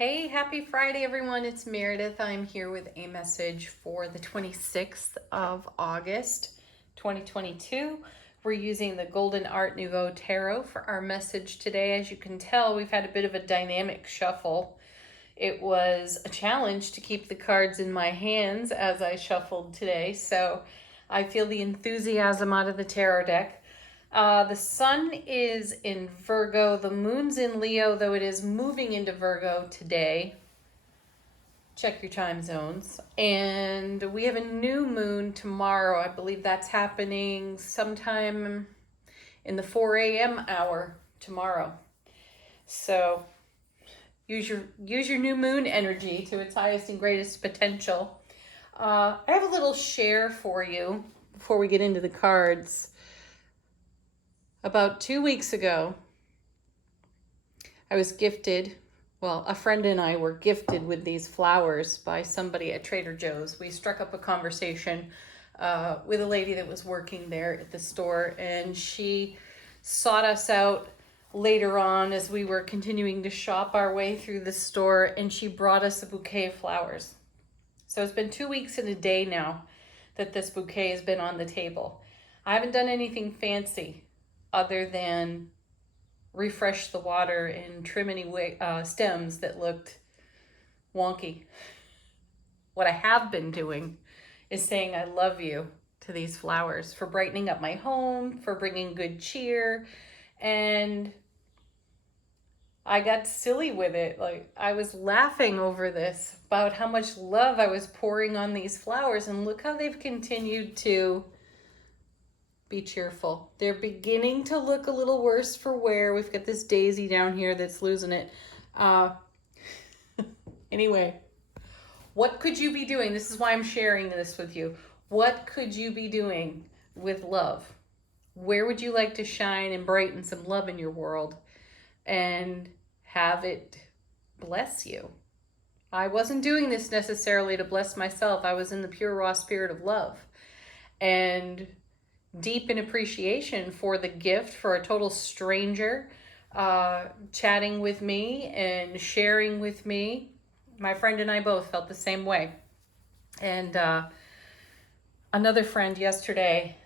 Hey, happy Friday, everyone. It's Meredith. I'm here with a message for the 26th of August, 2022. We're using the Golden Art Nouveau Tarot for our message today. As you can tell, we've had a bit of a dynamic shuffle. It was a challenge to keep the cards in my hands as I shuffled today, so I feel the enthusiasm out of the tarot deck. The sun is in Virgo, the moon's in Leo, though it is moving into Virgo today. Check your time zones. And we have a new moon tomorrow. I believe that's happening sometime in the 4 a.m. hour tomorrow. So use your new moon energy to its highest and greatest potential. I have a little share for you before we get into the cards. About 2 weeks ago, I was gifted, a friend and I were gifted with these flowers by somebody at Trader Joe's. We struck up a conversation with a lady that was working there at the store, and she sought us out later on as we were continuing to shop our way through the store, and she brought us a bouquet of flowers. So it's been 2 weeks and a day now that this bouquet has been on the table. I haven't done anything fancy other than refresh the water and trim any stems that looked wonky. What I have been doing is saying I love you to these flowers for brightening up my home, for bringing good cheer, and I got silly with it. Like, I was laughing over this about how much love I was pouring on these flowers, and look how they've continued to be cheerful. They're beginning to look a little worse for wear. We've got this daisy down here that's losing it. Anyway, what could you be doing? This is why I'm sharing this with you. What could you be doing with love? Where would you like to shine and brighten some love in your world and have it bless you? I wasn't doing this necessarily to bless myself. I was in the pure raw spirit of love and deep in appreciation for the gift, for a total stranger chatting with me and sharing with me. My friend and I both felt the same way. And another friend yesterday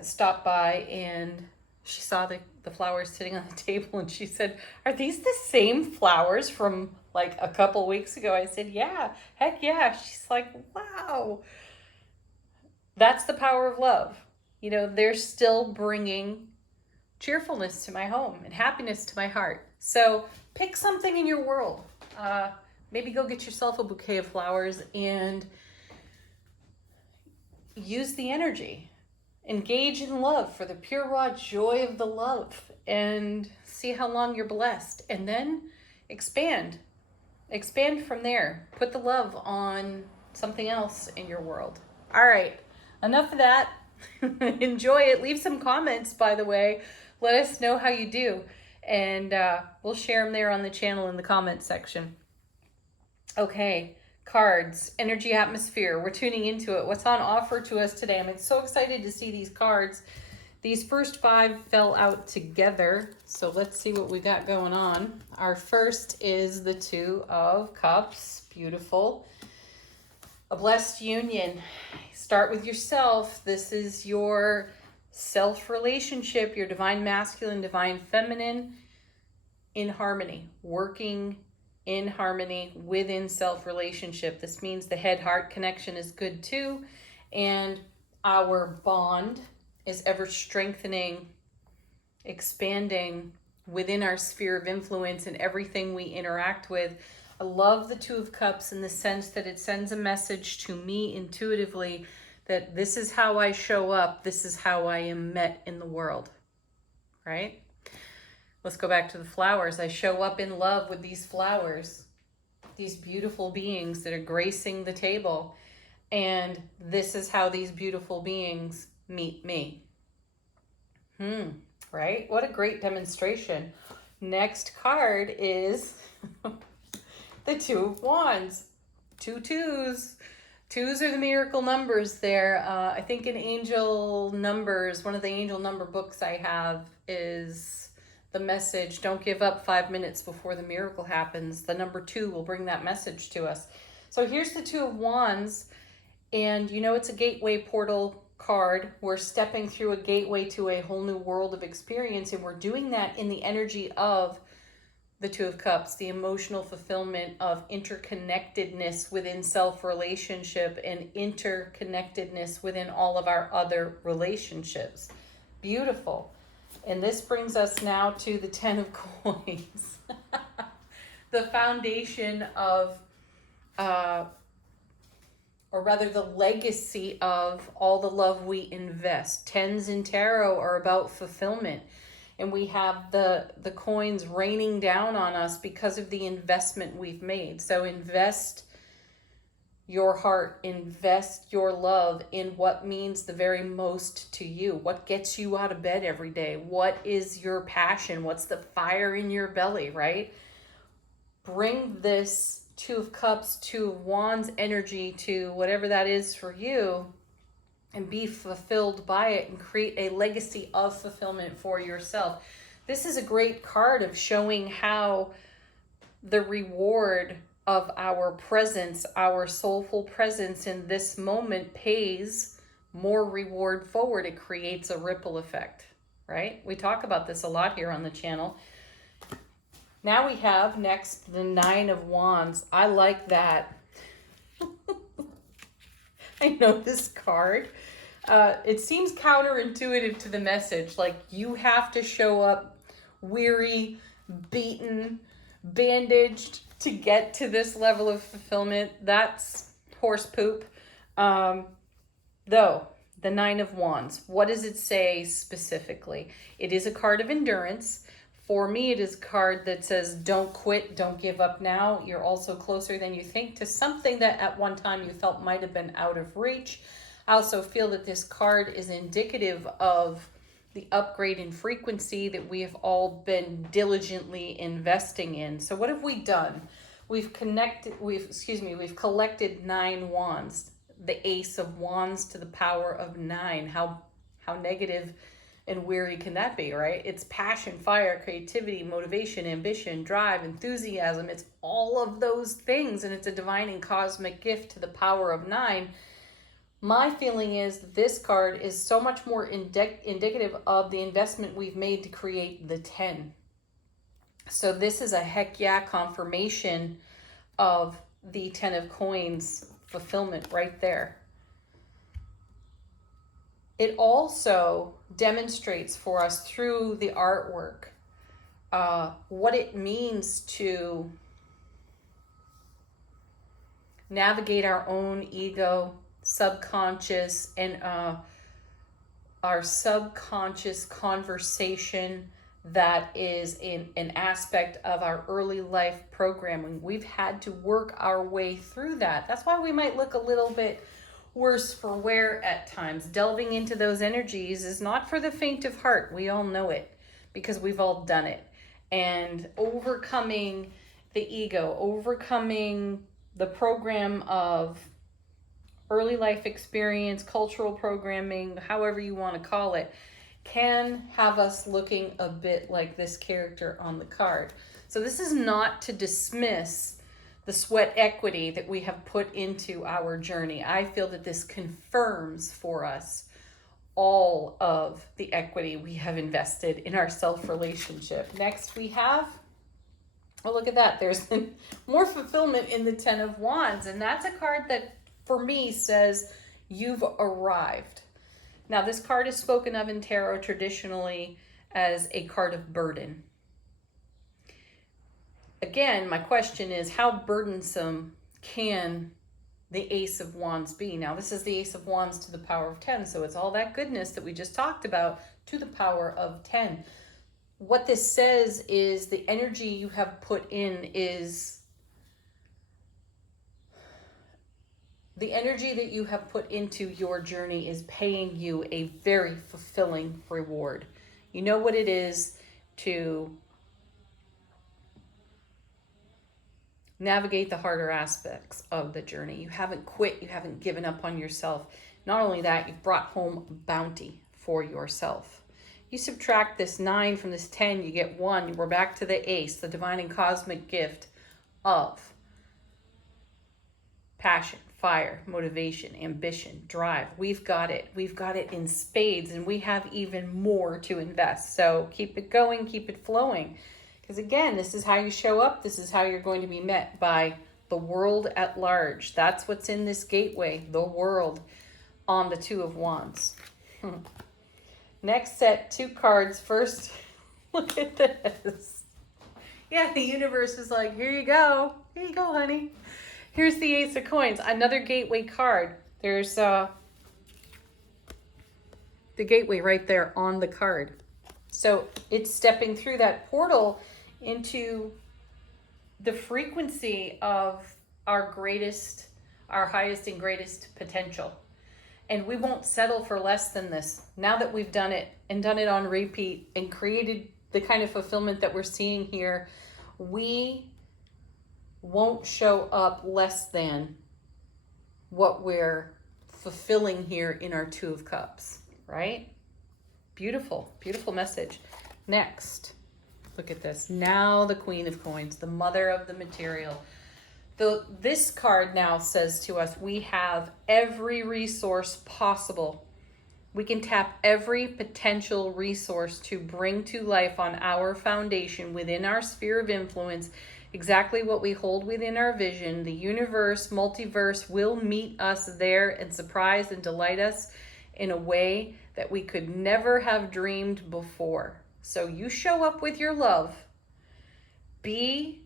stopped by and she saw the flowers sitting on the table and she said, "Are these the same flowers from like a couple weeks ago?" I said, "Yeah, heck yeah." She's like, "Wow." That's the power of love. You know, they're still bringing cheerfulness to my home and happiness to my heart. So pick something in your world. Maybe go get yourself a bouquet of flowers and use the energy. Engage in love for the pure raw joy of the love and see how long you're blessed. And then expand. Expand from there. Put the love on something else in your world. All right, enough of that. Enjoy it. Leave some comments, by the way. Let us know how you do. And we'll share them there on the channel in the comments section. Okay, cards, energy atmosphere. We're tuning into it. What's on offer to us today? I'm so excited to see these cards. These first 5 fell out together. So let's see what we got going on. Our first is the 2 of Cups. Beautiful. A blessed union. Start with yourself. This is your self relationship, your divine masculine, divine feminine in harmony, working in harmony within self relationship. This means the head heart connection is good too. And our bond is ever strengthening, expanding within our sphere of influence and everything we interact with. I love the 2 of Cups in the sense that it sends a message to me intuitively that this is how I show up, this is how I am met in the world, right? Let's go back to the flowers. I show up in love with these flowers, these beautiful beings that are gracing the table, and this is how these beautiful beings meet me. Right? What a great demonstration. Next card is the 2 of Wands. 2 twos. 2s are the miracle numbers there. I think in angel numbers, one of the angel number books I have is the message, don't give up 5 minutes before the miracle happens. The number 2 will bring that message to us. So here's the 2 of Wands, and you know it's a gateway portal card. We're stepping through a gateway to a whole new world of experience, and we're doing that in the energy of the 2 of Cups, the emotional fulfillment of interconnectedness within self-relationship and interconnectedness within all of our other relationships. Beautiful. And this brings us now to the 10 of Coins. The foundation of, or rather the legacy of all the love we invest. 10s in tarot are about fulfillment. And we have the coins raining down on us because of the investment we've made. So invest your heart, invest your love in what means the very most to you. What gets you out of bed every day? What is your passion? What's the fire in your belly, right? Bring this 2 of Cups, 2 of Wands energy to whatever that is for you, and be fulfilled by it and create a legacy of fulfillment for yourself. This is a great card of showing how the reward of our presence, our soulful presence in this moment, pays more reward forward. It creates a ripple effect, right? We talk about this a lot here on the channel. Now we have next the 9 of Wands. I like that. I know this card. It seems counterintuitive to the message. Like you have to show up weary, beaten, bandaged to get to this level of fulfillment. That's horse poop. Though, the 9 of Wands, what does it say specifically? It is a card of endurance. For me, it is a card that says, don't quit, don't give up now. You're also closer than you think to something that at one time you felt might have been out of reach. I also feel that this card is indicative of the upgrade in frequency that we have all been diligently investing in. So what have we done? We've collected 9 wands, the Ace of Wands to the power of 9. How negative and weary can that be, right? It's passion, fire, creativity, motivation, ambition, drive, enthusiasm. It's all of those things, and it's a divine and cosmic gift to the power of 9. My feeling is that this card is so much more indicative of the investment we've made to create the 10. So this is a heck yeah confirmation of the 10 of Coins fulfillment right there. It also demonstrates for us through the artwork what it means to navigate our own ego, subconscious, and our subconscious conversation that is an aspect of our early life programming. We've had to work our way through that. That's why we might look a little bit worse for wear at times. Delving into those energies is not for the faint of heart. We all know it because we've all done it. And overcoming the ego, overcoming the program of early life experience, cultural programming, however you want to call it, can have us looking a bit like this character on the card. So this is not to dismiss the sweat equity that we have put into our journey. I feel that this confirms for us all of the equity we have invested in our self-relationship. Next we have, oh, look at that. There's more fulfillment in the 10 of Wands. And that's a card that for me says you've arrived. Now this card is spoken of in tarot traditionally as a card of burden. Again, my question is, how burdensome can the Ace of Wands be? Now, this is the Ace of Wands to the power of 10, so it's all that goodness that we just talked about to the power of 10. What this says is the energy you have put in is... the energy that you have put into your journey is paying you a very fulfilling reward. You know what it is to navigate the harder aspects of the journey. You haven't quit. You haven't given up on yourself. Not only that, you've brought home bounty for yourself. You subtract this 9 from this 10, you get 1. We're back to the ace, the divine and cosmic gift of passion, fire, motivation, ambition, drive. We've got it. We've got it in spades, and we have even more to invest. So keep it going, keep it flowing. Because again, this is how you show up. This is how you're going to be met by the world at large. That's what's in this gateway, the world, on the Two of Wands. Next set, 2 cards. First, look at this. Yeah, the universe is like, here you go. Here you go, honey. Here's the Ace of Coins, another gateway card. There's the gateway right there on the card. So it's stepping through that portal into the frequency of our highest and greatest potential. And we won't settle for less than this. Now that we've done it and done it on repeat and created the kind of fulfillment that we're seeing here, we won't show up less than what we're fulfilling here in our Two of Cups, right? Beautiful, beautiful message. Next, look at this. Now the Queen of Coins, the mother of the material. This card now says to us, we have every resource possible. We can tap every potential resource to bring to life on our foundation within our sphere of influence exactly what we hold within our vision. The universe, multiverse will meet us there and surprise and delight us in a way that we could never have dreamed before. So you show up with your love. Be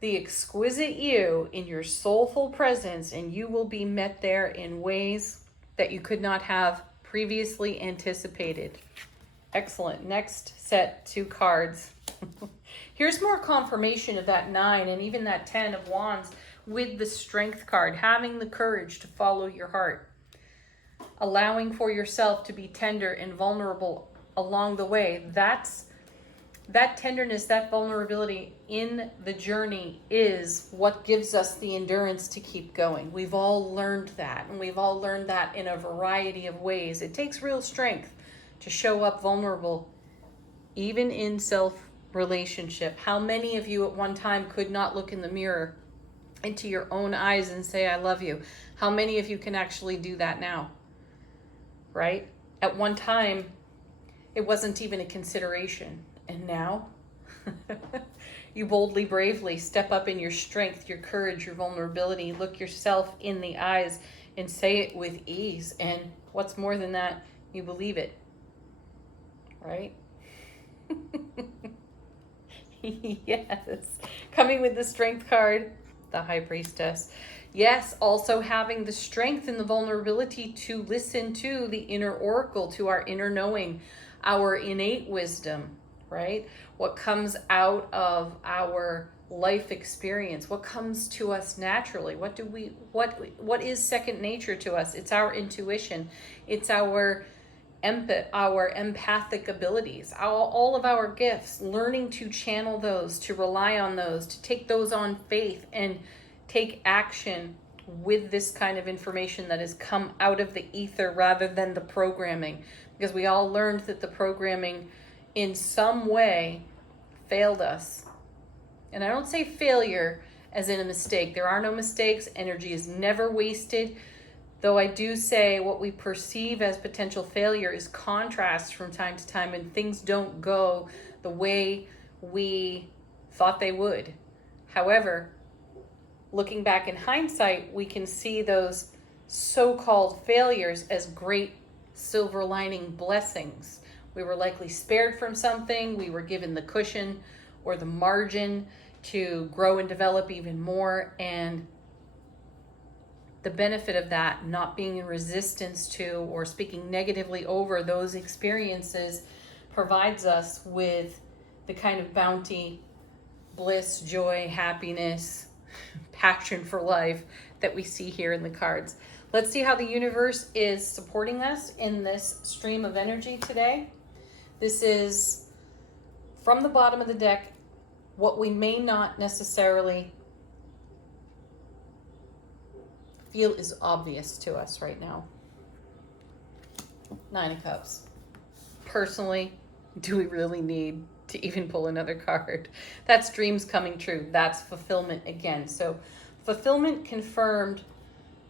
the exquisite you in your soulful presence, and you will be met there in ways that you could not have previously anticipated. Excellent. Next set, 2 cards. Here's more confirmation of that 9 and even that 10 of Wands with the Strength card. Having the courage to follow your heart. Allowing for yourself to be tender and vulnerable along the way. That tenderness, that vulnerability in the journey is what gives us the endurance to keep going. We've all learned that, and we've all learned that in a variety of ways. It takes real strength to show up vulnerable, even in self-relationship. How many of you at one time could not look in the mirror into your own eyes and say, I love you? How many of you can actually do that now? Right? At one time, it wasn't even a consideration. And now, you boldly, bravely step up in your strength, your courage, your vulnerability. Look yourself in the eyes and say it with ease. And what's more than that, you believe it. Right? Yes. Coming with the Strength card, the High Priestess. Yes, also having the strength and the vulnerability to listen to the inner oracle, to our inner knowing, our innate wisdom. Right? What comes out of our life experience, what comes to us naturally, what is second nature to us? It's our intuition, it's our empathic abilities, all of our gifts, learning to channel those, to rely on those, to take those on faith and take action with this kind of information that has come out of the ether rather than the programming, because we all learned that the programming in some way failed us. And I don't say failure as in a mistake. There are no mistakes. Energy is never wasted. Though I do say what we perceive as potential failure is contrast from time to time, and things don't go the way we thought they would. However, looking back in hindsight, we can see those so-called failures as great silver lining blessings. We were likely spared from something. We were given the cushion or the margin to grow and develop even more. And the benefit of that, not being in resistance to or speaking negatively over those experiences, provides us with the kind of bounty, bliss, joy, happiness, passion for life that we see here in the cards. Let's see how the universe is supporting us in this stream of energy today. This is, from the bottom of the deck, what we may not necessarily feel is obvious to us right now. 9 of Cups. personally, do we really need to even pull another card? That's dreams coming true. That's fulfillment again. So fulfillment confirmed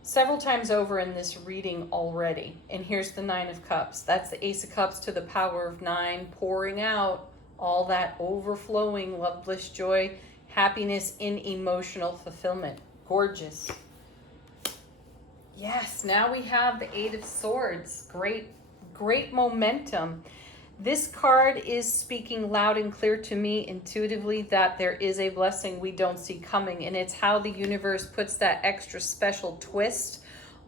several times over in this reading already. And here's the Nine of Cups. That's the Ace of Cups to the power of 9, pouring out all that overflowing love, bliss, joy, happiness in emotional fulfillment. Gorgeous. Yes, now we have the Eight of Swords. Great momentum. This card is speaking loud and clear to me intuitively that there is a blessing we don't see coming, and it's how the universe puts that extra special twist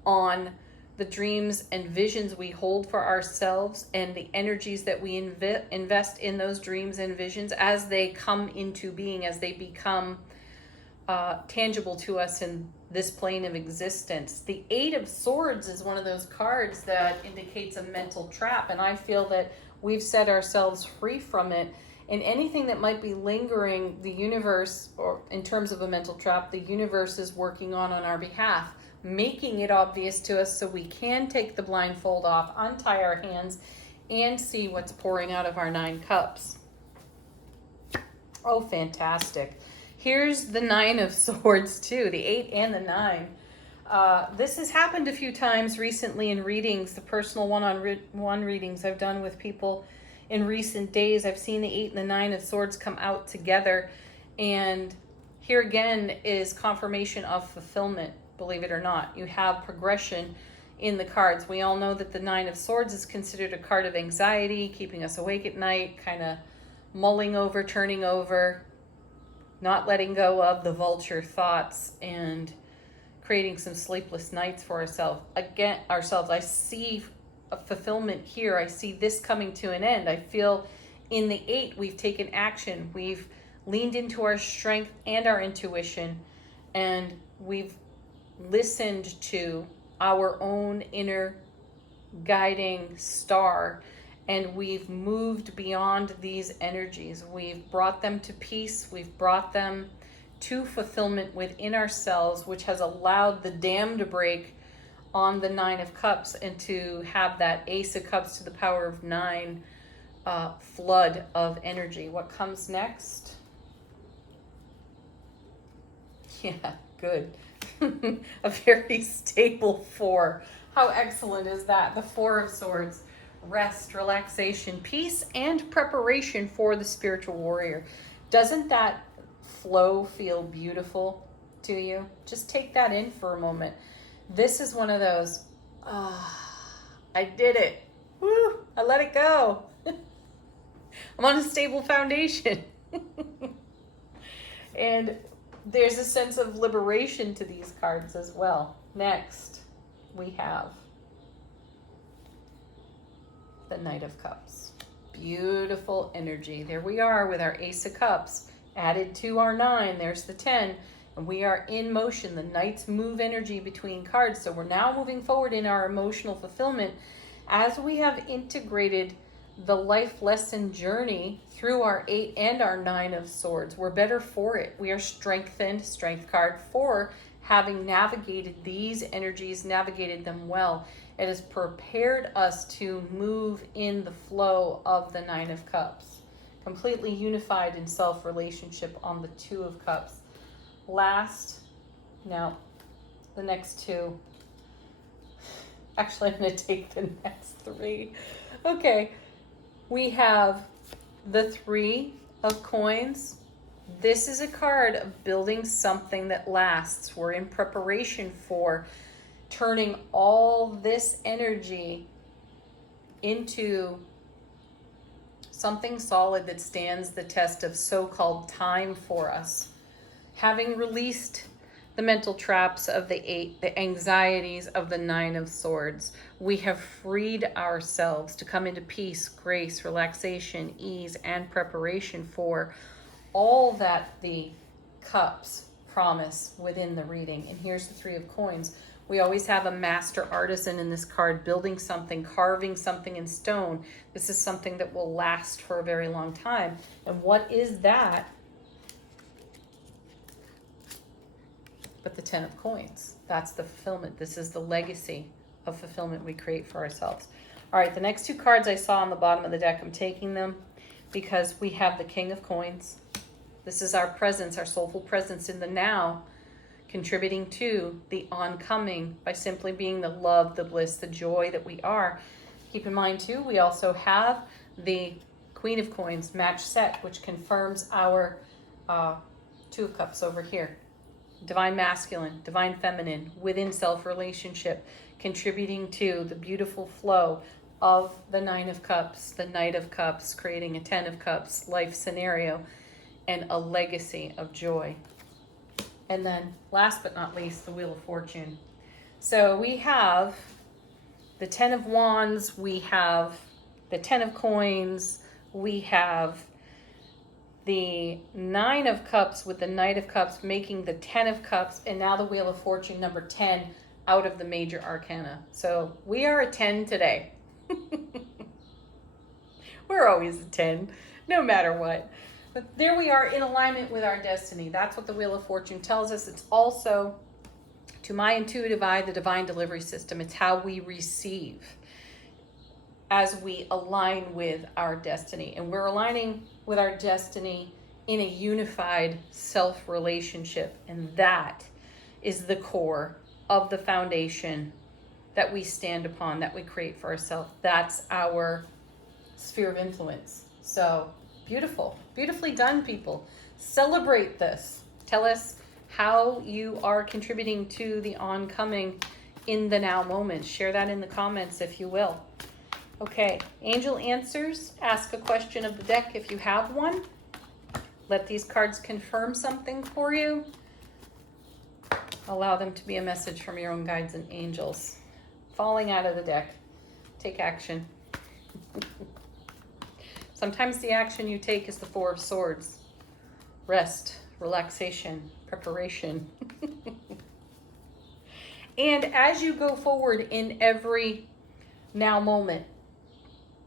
on the dreams and visions we hold for ourselves and the energies that we invest in those dreams and visions as they come into being, as they become tangible to us in this plane of existence. The Eight of Swords is one of those cards that indicates a mental trap, and I feel that we've set ourselves free from it. And anything that might be lingering, the universe, or in terms of a mental trap, the universe is working on our behalf, making it obvious to us so we can take the blindfold off, untie our hands, and see what's pouring out of our 9 cups. Oh, fantastic. Here's the 9 of Swords too, the 8 and the 9. This has happened a few times recently in readings, the personal one-on-one readings I've done with people in recent days. I've seen the 8 and the 9 of Swords come out together. And here again is confirmation of fulfillment, believe it or not. You have progression in the cards. We all know that the 9 of Swords is considered a card of anxiety, keeping us awake at night, kind of mulling over, turning over, not letting go of the vulture thoughts, and creating some sleepless nights for ourselves. I see a fulfillment here. I see this coming to an end. I feel in the 8, we've taken action. We've leaned into our strength and our intuition, and we've listened to our own inner guiding star, and we've moved beyond these energies. We've brought them to peace. We've brought them to fulfillment within ourselves, which has allowed the dam to break on the 9 of Cups and to have that Ace of Cups to the power of 9 flood of energy. What comes next? Yeah, good. A very stable 4. How excellent is that? The 4 of Swords. Rest, relaxation, peace, and preparation for the spiritual warrior. Doesn't that flow feel beautiful to you? Just take that in for a moment. This is one of those, I did it. Woo, I let it go. I'm on a stable foundation. And there's a sense of liberation to these cards as well. Next, we have the Knight of Cups. Beautiful energy. There we are with our Ace of Cups added to our 9. There's the 10. And we are in motion. The Knights move energy between cards. So we're now moving forward in our emotional fulfillment as we have integrated the life lesson journey through our 8 and our 9 of Swords. We're better for it. We are strengthened, strength card, for having navigated these energies, navigated them well. It has prepared us to move in the flow of the 9 of Cups, completely unified in self-relationship on the 2 of Cups. Last, now, the next 2. Actually, I'm going to take the next 3. Okay, we have the 3 of Coins. This is a card of building something that lasts. We're in preparation for turning all this energy into something solid that stands the test of so-called time for us. Having released the mental traps of the 8, the anxieties of the 9 of Swords, we have freed ourselves to come into peace, grace, relaxation, ease, and preparation for all that the cups promise within the reading. And here's the 3 of Coins. We always have a master artisan in this card, building something, carving something in stone. This is something that will last for a very long time. And what is that but the 10 of Coins? That's the fulfillment. This is the legacy of fulfillment we create for ourselves. All right, the next two cards I saw on the bottom of the deck, I'm taking them because we have the King of Coins. This is our presence, our soulful presence in the now, contributing to the oncoming by simply being the love, the bliss, the joy that we are. Keep in mind too, we also have the Queen of Coins match set, which confirms our Two of Cups over here. Divine masculine, divine feminine, within self relationship, contributing to the beautiful flow of the Nine of Cups, the Knight of Cups, creating a Ten of Cups life scenario and a legacy of joy. And then last but not least, the Wheel of Fortune. So we have the Ten of Wands, we have the Ten of Coins, we have the Nine of Cups with the Knight of Cups making the Ten of Cups, and now the Wheel of Fortune, number 10, out of the major arcana. So we are a 10 today. We're always a 10, no matter what. But there we are in alignment with our destiny. That's what the Wheel of Fortune tells us. It's also, to my intuitive eye, the divine delivery system. It's how we receive as we align with our destiny. And we're aligning with our destiny in a unified self-relationship. And that is the core of the foundation that we stand upon, that we create for ourselves. That's our sphere of influence. So beautiful, beautifully done, people. Celebrate this. Tell us how you are contributing to the oncoming in the now moment. Share that in the comments if you will. Okay, angel answers. Ask a question of the deck if you have one. Let these cards confirm something for you. Allow them to be a message from your own guides and angels. Falling out of the deck. Take action. Sometimes the action you take is the Four of Swords. Rest, relaxation, preparation. And as you go forward in every now moment,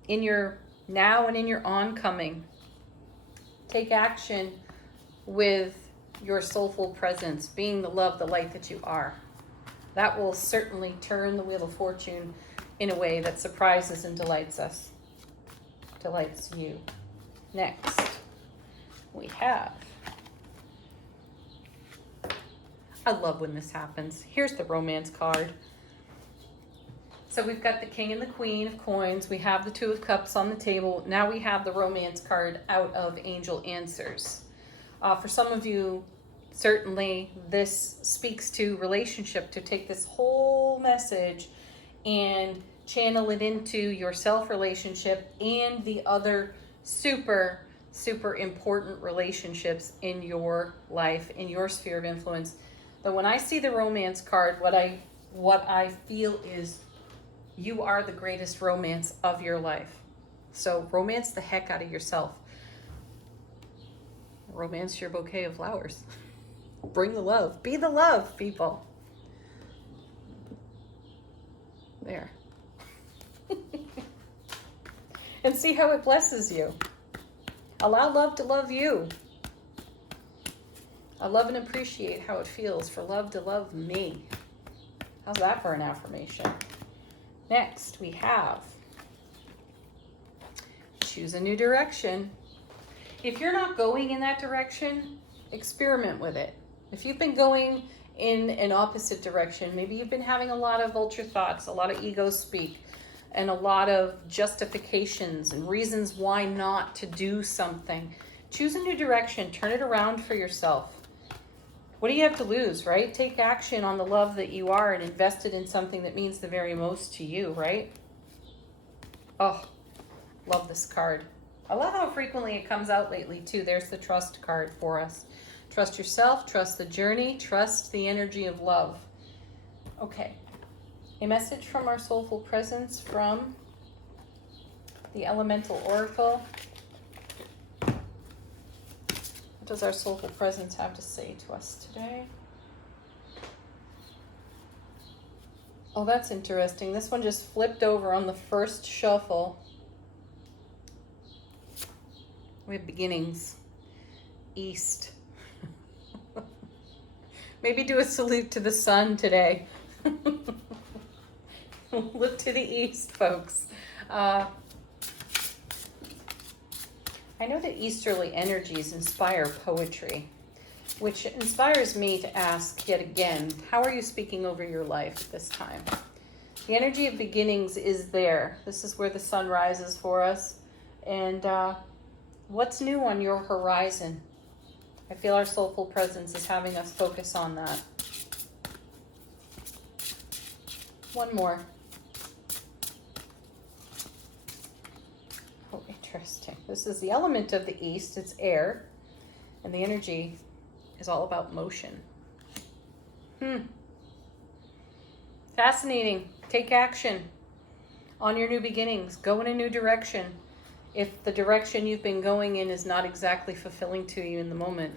in your now and in your oncoming, take action with your soulful presence, being the love, the light that you are. That will certainly turn the Wheel of Fortune in a way that surprises and delights us. Delights you. Next, we have, I love when this happens. Here's the Romance card. So we've got the King and the Queen of Coins. We have the Two of Cups on the table. Now we have the Romance card out of Angel Answers. For some of you, certainly this speaks to relationship, to take this whole message and channel it into your self relationship and the other super important relationships in your life, in your sphere of influence. But when I see the Romance card, what I feel is you are the greatest romance of your life. So romance the heck out of yourself. Romance your bouquet of flowers. Bring the love. Be the love, people. There. And see how it blesses you. Allow love to love you. I love and appreciate how it feels for love to love me. How's that for an affirmation? Next, we have choose a new direction. If you're not going in that direction, experiment with it. If you've been going in an opposite direction, maybe you've been having a lot of vulture thoughts, a lot of ego speak, and a lot of justifications and reasons why not to do something. Choose a new direction. Turn it around for yourself. What do you have to lose, right? Take action on the love that you are and invest it in something that means the very most to you, right? Oh, love this card. I love how frequently it comes out lately, too. There's the trust card for us. Trust yourself, trust the journey, trust the energy of love. Okay. A message from our soulful presence from the Elemental Oracle. What does our soulful presence have to say to us today? Oh, that's interesting. This one just flipped over on the first shuffle. We have beginnings. East. Maybe do a salute to the sun today. Look to the east, folks. I know that Easterly energies inspire poetry, which inspires me to ask yet again, how are you speaking over your life at this time? The energy of beginnings is there. This is where the sun rises for us. And what's new on your horizon? I feel our soulful presence is having us focus on that. One more. Oh, interesting. This is the element of the East. It's air. And the energy is all about motion. Fascinating. Take action on your new beginnings. Go in a new direction. If the direction you've been going in is not exactly fulfilling to you in the moment,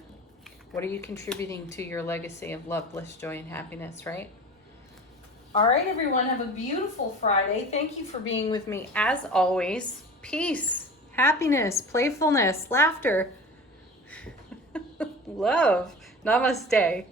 what are you contributing to your legacy of love, bliss, joy, and happiness, right? All right, everyone, have a beautiful Friday. Thank you for being with me as always. Peace, happiness, playfulness, laughter, love. Namaste.